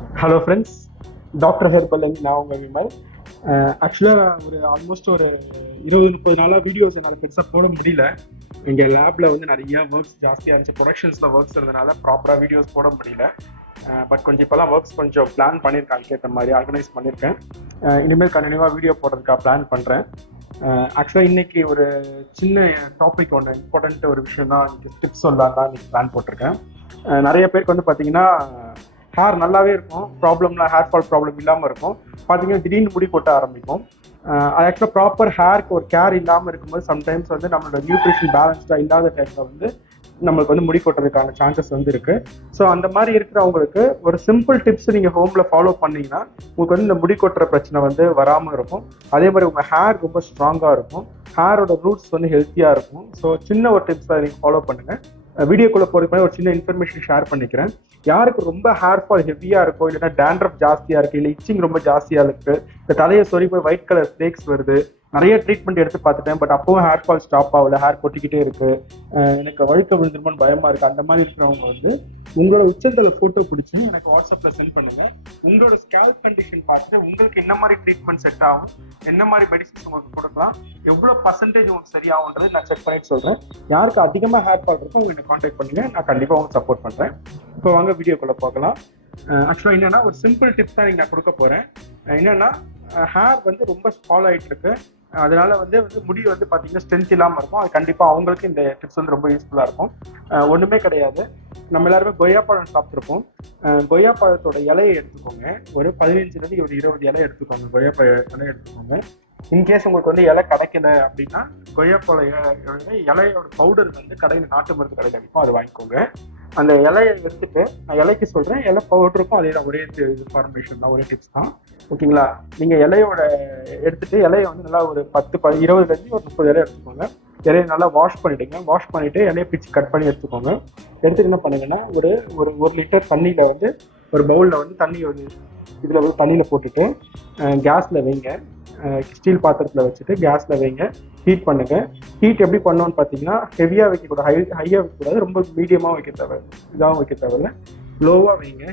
Hello friends, doctor herbal நான் உங்கள் விமல். ஆக்சுவலாக ஆல்மோஸ்ட் ஒரு 20-30 நாளாக வீடியோஸ் என்னால் பெருசாக போட முடியல. எங்கள் லேபில் வந்து நிறைய ஒர்க்ஸ் ஜாஸ்தியாக இருந்துச்சு, ப்ரொடக்ஷன்ஸில் ஒர்க்ஸ் இருந்ததுனால ப்ராப்பராக வீடியோஸ் போட முடியல. பட் கொஞ்சம் இப்போலாம் ஒர்க்ஸ் கொஞ்சம் பிளான் பண்ணியிருக்கேன், அதுக்கேற்ற மாதிரி ஆர்கனைஸ் பண்ணியிருக்கேன். இனிமேல் கண்டினியூவாக வீடியோ போடுறதுக்காக பிளான் பண்ணுறேன். ஆக்சுவலாக இன்றைக்கி ஒரு சின்ன டாபிக் ஒன்று இம்பார்ட்டண்ட் ஒரு விஷயம் தான், இன்றைக்கி டிப்ஸ் சொல்லலாம் தான் இன்றைக்கி பிளான் போட்டிருக்கேன். நிறைய பேருக்கு வந்து பார்த்திங்கன்னா ஹேர் நல்லாவே இருக்கும், ஹேர் ஃபால் ப்ராப்ளம் இல்லாமல் இருக்கும். பார்த்தீங்கன்னா திடீர்னு முடி கொட்ட ஆரம்பிக்கும். அது ஆக்சுவலாக ப்ராப்பர் ஹேருக்கு ஒரு கேர் இல்லாமல் இருக்கும்போது சம்டைம்ஸ் வந்து நம்மளோட நியூட்ரிஷன் பேலன்ஸ்டாக இல்லாத டைமில் வந்து நம்மளுக்கு வந்து முடி கொட்டுறதுக்கான சான்சஸ் வந்து இருக்குது. ஸோ அந்த மாதிரி இருக்கிறவங்களுக்கு ஒரு சிம்பிள் டிப்ஸ் நீங்கள் ஹோமில் ஃபாலோ பண்ணிங்கன்னா உங்களுக்கு வந்து இந்த முடி கொட்டுற பிரச்சனை வந்து வராமல் இருக்கும். அதே மாதிரி உங்கள் ஹேர் ரொம்ப ஸ்ட்ராங்காக இருக்கும், ஹேரோட ரூட்ஸ் வந்து ஹெல்த்தியாக இருக்கும். ஸோ சின்ன ஒரு டிப்ஸை நீங்கள் ஃபாலோ பண்ணுங்கள். வீடியோக்குள்ளே போகிறதுக்கு ஒரு சின்ன இன்ஃபர்மேஷன் ஷேர் பண்ணிக்கிறேன். யாருக்கு ரொம்ப ஹேர் ஃபால் ஹெவியாக இருக்கும், இல்லைன்னா டேண்ட்ரஃப் ஜாஸ்தியாக இருக்குது, இல்லை இச்சிங் ரொம்ப ஜாஸ்தியாக இருக்குது, இந்த தலையை சொறி போய் ஒயிட் கலர் ஃப்ளேக்ஸ் வருது, நிறைய ட்ரீட்மெண்ட் எடுத்து பார்த்துட்டேன், பட் அப்பவும் ஹேர் ஃபால் ஸ்டாப் ஆகல, ஹேர் கொட்டிக்கிட்டே இருக்குது, எனக்கு வழுக்க விழுந்துருமோன்னு பயமாக இருக்குது, அந்த மாதிரி இருக்கிறவங்க வந்து உங்களோட உச்சந்தலை ஃபோட்டோ பிடிச்சி எனக்கு வாட்ஸ்அப்பில் சென்ட் பண்ணுங்கள். உங்களோட ஸ்கேல்ப் கண்டிஷன் பார்த்துட்டு உங்களுக்கு என்ன மாதிரி ட்ரீட்மெண்ட் செட் ஆகும், என்ன மாதிரி மெடிசன்ஸ் உங்களுக்கு கொடுக்கலாம், எவ்வளோ பர்சன்டேஜ் உங்களுக்கு சரியாகுன்றது நான் செக் பண்ணிட்டு சொல்கிறேன். யாருக்கு அதிகமாக ஹேர் ஃபால் இருக்கும் அவங்க என்னை கான்டாக்ட் பண்ணுங்க, நான் கண்டிப்பாக உங்களுக்கு சப்போர்ட் பண்ணுறேன். இப்போ வாங்க வீடியோக்குள்ளே பார்க்கலாம். ஆக்சுவலாக என்னென்னா ஒரு சிம்பிள் டிப்ஸ் தான் நான் கொடுக்க போகிறேன். என்னென்னா ஹேர் வந்து ரொம்ப ஃபால் ஆகிட்டு இருக்கு, அதனால வந்து முடி வந்து பார்த்தீங்கன்னா ஸ்ட்ரென்த் இல்லாமல் இருக்கும். அது கண்டிப்பாக அவங்களுக்கு இந்த டிப்ஸ் வந்து ரொம்ப யூஸ்ஃபுல்லாக இருக்கும். ஒன்றுமே கிடையாது, நம்ம எல்லாருமே கொய்யா பழம் சாப்பிட்ருப்போம். கொய்யா பழத்தோட இலையை எடுத்துக்கோங்க, ஒரு 15 ஒரு 20 இலை எடுத்துக்கோங்க, கொய்யா பழ இலை எடுத்துக்கோங்க. இன்கேஸ் உங்களுக்கு வந்து இலை கிடைக்கல அப்படின்னா கொய்யாப்பழ இலையோட பவுடர் வந்து கடையில் நாட்டு மருந்து கடையில் இருக்கும், அது வாங்கிக்கோங்க. அந்த இலையை எடுத்துட்டு நான் இலைக்கு சொல்கிறேன், இலை பவுடருக்கும் அதே தான், ஒரே இன்ஃபர்மேஷன் தான், ஒரே டிப்ஸ் தான், ஓகேங்களா? நீங்கள் இலையோட எடுத்துட்டு இலையை வந்து நல்லா ஒரு 10-20 ஒரு 30 இலை எடுத்துக்கோங்க. இலையை நல்லா வாஷ் பண்ணிவிடுங்க. வாஷ் பண்ணிவிட்டு இலையை பிச்சு கட் பண்ணி எடுத்துக்கோங்க. எடுத்துட்டு என்ன பண்ணுங்கன்னா ஒரு லிட்டர் தண்ணியில் வந்து ஒரு பவுலில் வந்து தண்ணி இதில் வந்து தண்ணியில் போட்டுட்டு கேஸில் வைங்க. ஸ்டீல் பாத்திரத்தில் வச்சுட்டு கேஸில் வைங்க, ஹீட் பண்ணுங்க. ஹீட் எப்படி பண்ணோன்னு பார்த்தீங்கன்னா ஹெவியாக வைக்கக்கூடாது, ஹையாக வைக்கக்கூடாது, ரொம்ப மீடியமாக வைக்க தேவை, இதாகவும் வைக்க தேவையில்ல, லோவாக வைங்க.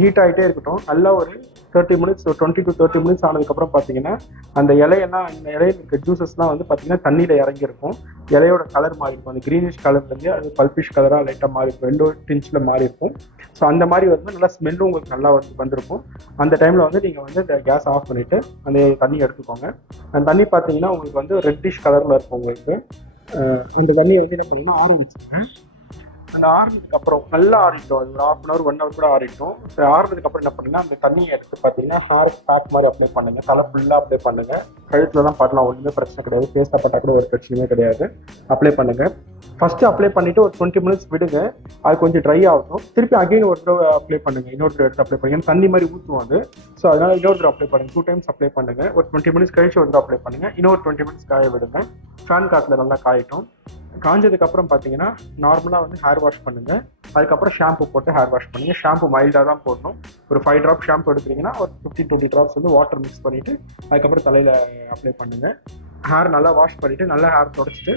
ஹீட் ஆகிட்டே இருக்கட்டும். நல்லா ஒரு 30 மினிட்ஸ், ஒரு 20 to 30 மினிட்ஸ் ஆனதுக்கப்புறம் பார்த்தீங்கன்னா அந்த இலையெல்லாம், இந்த இலையில் இருக்க ஜூசஸ்லாம் வந்து பார்த்தீங்கன்னா தண்ணியில் இறங்கியிருக்கும். இலையோட கலர் மாறி இருக்கும், அந்த க்ரீனிஷ் கலர்லேருந்து அது பல்பிஷ் கலராக லைட்டாக மாறி இருக்கும், எல்லோ டிஞ்சில் மாறி இருக்கும். ஸோ அந்த மாதிரி வந்து நல்லா ஸ்மெல்லும் உங்களுக்கு நல்லா வந்திருக்கும். அந்த டைமில் வந்து நீங்கள் வந்து இந்த கேஸ் ஆஃப் பண்ணிவிட்டு அந்த தண்ணி எடுத்துக்கோங்க. அந்த தண்ணி பார்த்தீங்கன்னா உங்களுக்கு வந்து ரெட்டிஷ் கலரில் இருக்கும் உங்களுக்கு. அந்த தண்ணியை வந்து என்ன பண்ணணும்னா ஆற வச்சுருங்க. அந்த ஆறுனதுக்கு அப்புறம் நல்லா ஆறிட்டோம், அது ஒரு 1/2 hour 1 hour கூட ஆறிட்டோம். ஆறுனதுக்கு அப்புறம் என்ன பண்ணுங்கன்னா அந்த தண்ணியை எடுத்து பார்த்தீங்கன்னா ஹேர் பேக் மாதிரி அப்ளை பண்ணுங்க, தலை ஃபுல்லாக அப்ளை பண்ணுங்க. கழுத்துல தான் பண்ணலாம், ஒன்றுமே பிரச்சனை கிடையாது, ஃபேஸில் பட்டா கூட ஒரு பிரச்சனையுமே கிடையாது. அப்ளை பண்ணுங்க. ஃபர்ஸ்ட் அப்ளை பண்ணிட்டு ஒரு 20 மினிட்ஸ் விடுங்க, அது கொஞ்சம் ட்ரை ஆகட்டும். திருப்பி அகைன் ஒரு தடவை அப்ளை பண்ணுங்க, இன்னொரு தடவை எடுத்து அப்ளை பண்ணுங்க, தண்ணி மாதிரி ஊற்றுவோம் அது. ஸோ அதனால இன்னொரு தடவை அப்ளை பண்ணுங்க, 2 times அப்ளை பண்ணுங்க. ஒரு 20 மினிட்ஸ் கழிச்சு வந்து அப்ளை பண்ணுங்க, இன்னொரு 20 மினிட்ஸ் காய விடுங்க. ஃபேன் காற்றுல நல்லா காயட்டும். காஞ்சதுக்கு அப்புறம் பார்த்தீங்கன்னா நார்மலாக வந்து ஹேர் வாஷ் பண்ணுங்க. அதுக்கப்புறம் ஷாம்பு போட்டு ஹேர் வாஷ் பண்ணுங்க. ஷாம்பு மைல்டாக தான் போடணும். ஒரு 5 drops ஷாம்பு எடுக்கிறீங்கன்னா ஒரு 15-20 drops வந்து வாட்டர் மிக்ஸ் பண்ணிவிட்டு அதுக்கப்புறம் தலையில் அப்ளை பண்ணுங்க. ஹேர் நல்லா வாஷ் பண்ணிவிட்டு நல்லா ஹேர் தொடச்சிட்டு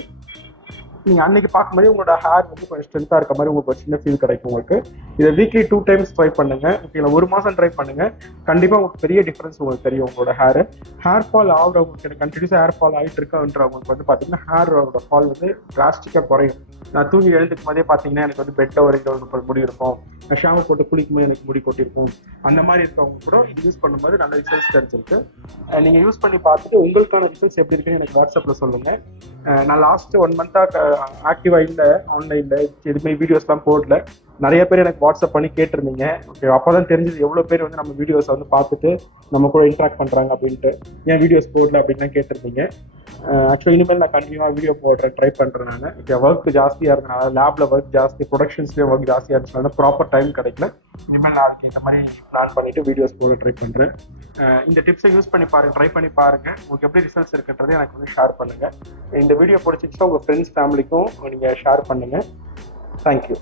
நீங்கள் அன்றைக்கி பார்க்கும்போது உங்களோட ஹேர் வந்து கொஞ்சம் ஸ்ட்ரென்த்தாக இருக்க மாதிரி உங்களுக்கு ஒரு சின்ன ஃபீல் கிடைக்கும் உங்களுக்கு. இதை வீக்லி 2 times ட்ரை பண்ணுங்கள், ஓகேங்களா? 1 மாதம் ட்ரை பண்ணுங்கள், கண்டிப்பாக உங்களுக்கு பெரிய டிஃப்ரென்ஸ் உங்களுக்கு தெரியும். உங்களோட ஹேர் ஃபால் ஆகிறவங்களுக்கு, கண்டினியூஸாக ஹேர் ஃபால் ஆகிட்டு இருக்கன்றவங்களுக்கு வந்து பார்த்தீங்கன்னா ஹேரோட ஃபால் வந்து டிராஸ்டிக்காக குறையும். நான் தூங்கி எழுந்துக்கும் போதே பார்த்தீங்கன்னா எனக்கு வந்து பெட்டில் ஒரு 20-30 முடி இருக்கும், நான் ஷாம்பு போட்டு குளிக்கும்போது எனக்கு முடி கொட்டிருக்கும். அந்த மாதிரி இருக்கவங்க கூட இது யூஸ் பண்ணும்போது நல்ல ரிசல்ட்ஸ் கிடைச்சிருக்கு. நீங்கள் யூஸ் பண்ணி பார்த்துட்டு உங்களுக்கான ரிசல்ட்ஸ் எப்படி இருக்குன்னு எனக்கு வாட்ஸ்அப்பில் சொல்லுங்கள். நான் லாஸ்ட் 1 month ஆக்டிவாக இல்லை, ஆன்லைனில் எதுவுமே வீடியோஸ்லாம் போடல. நிறைய பேர் எனக்கு வாட்ஸ்அப் பண்ணி கேட்டிருந்தீங்க. ஓகே, அப்போ தான் தெரிஞ்சது எவ்வளோ பேர் வந்து நம்ம வீடியோஸை வந்து பார்த்துட்டு நம்ம கூட இன்ட்ராக்ட் பண்ணுறாங்க அப்படின்ட்டு. ஏன் வீடியோஸ் போடல அப்படின்னு கேட்டிருந்தீங்க. ஆக்சுவலி இனிமேல் நான் கண்டினியூவாக வீடியோ போடுறேன், ட்ரை பண்ணுறேன். நான் ஓகே, ஒர்க் ஜாஸ்தியாக இருந்தனால, லேபில் ஒர்க் ஜாஸ்தி, ப்ரொடக்ஷன்ஸ்லேயே ஒர்க் ஜாஸ்தியாக இருந்துச்சுனால ப்ராப்பர் டைம் கிடைக்கல. இனிமேல் நான் அதுக்கு இந்த மாதிரி பிளான் பண்ணிவிட்டு வீடியோஸ் போட ட்ரை பண்ணுறேன். இந்த டிப்ஸை யூஸ் பண்ணி பாருங்கள், ட்ரை பண்ணி பாருங்கள். உங்களுக்கு எப்படி ரிசல்ட்ஸ் இருக்குன்றதை எனக்கு வந்து ஷேர் பண்ணுங்கள். இந்த வீடியோ பிடிச்சிச்சுன்னா உங்கள் ஃப்ரெண்ட்ஸ் ஃபேமிலிக்கும் நீங்கள் ஷேர் பண்ணுங்கள். தேங்க்யூ.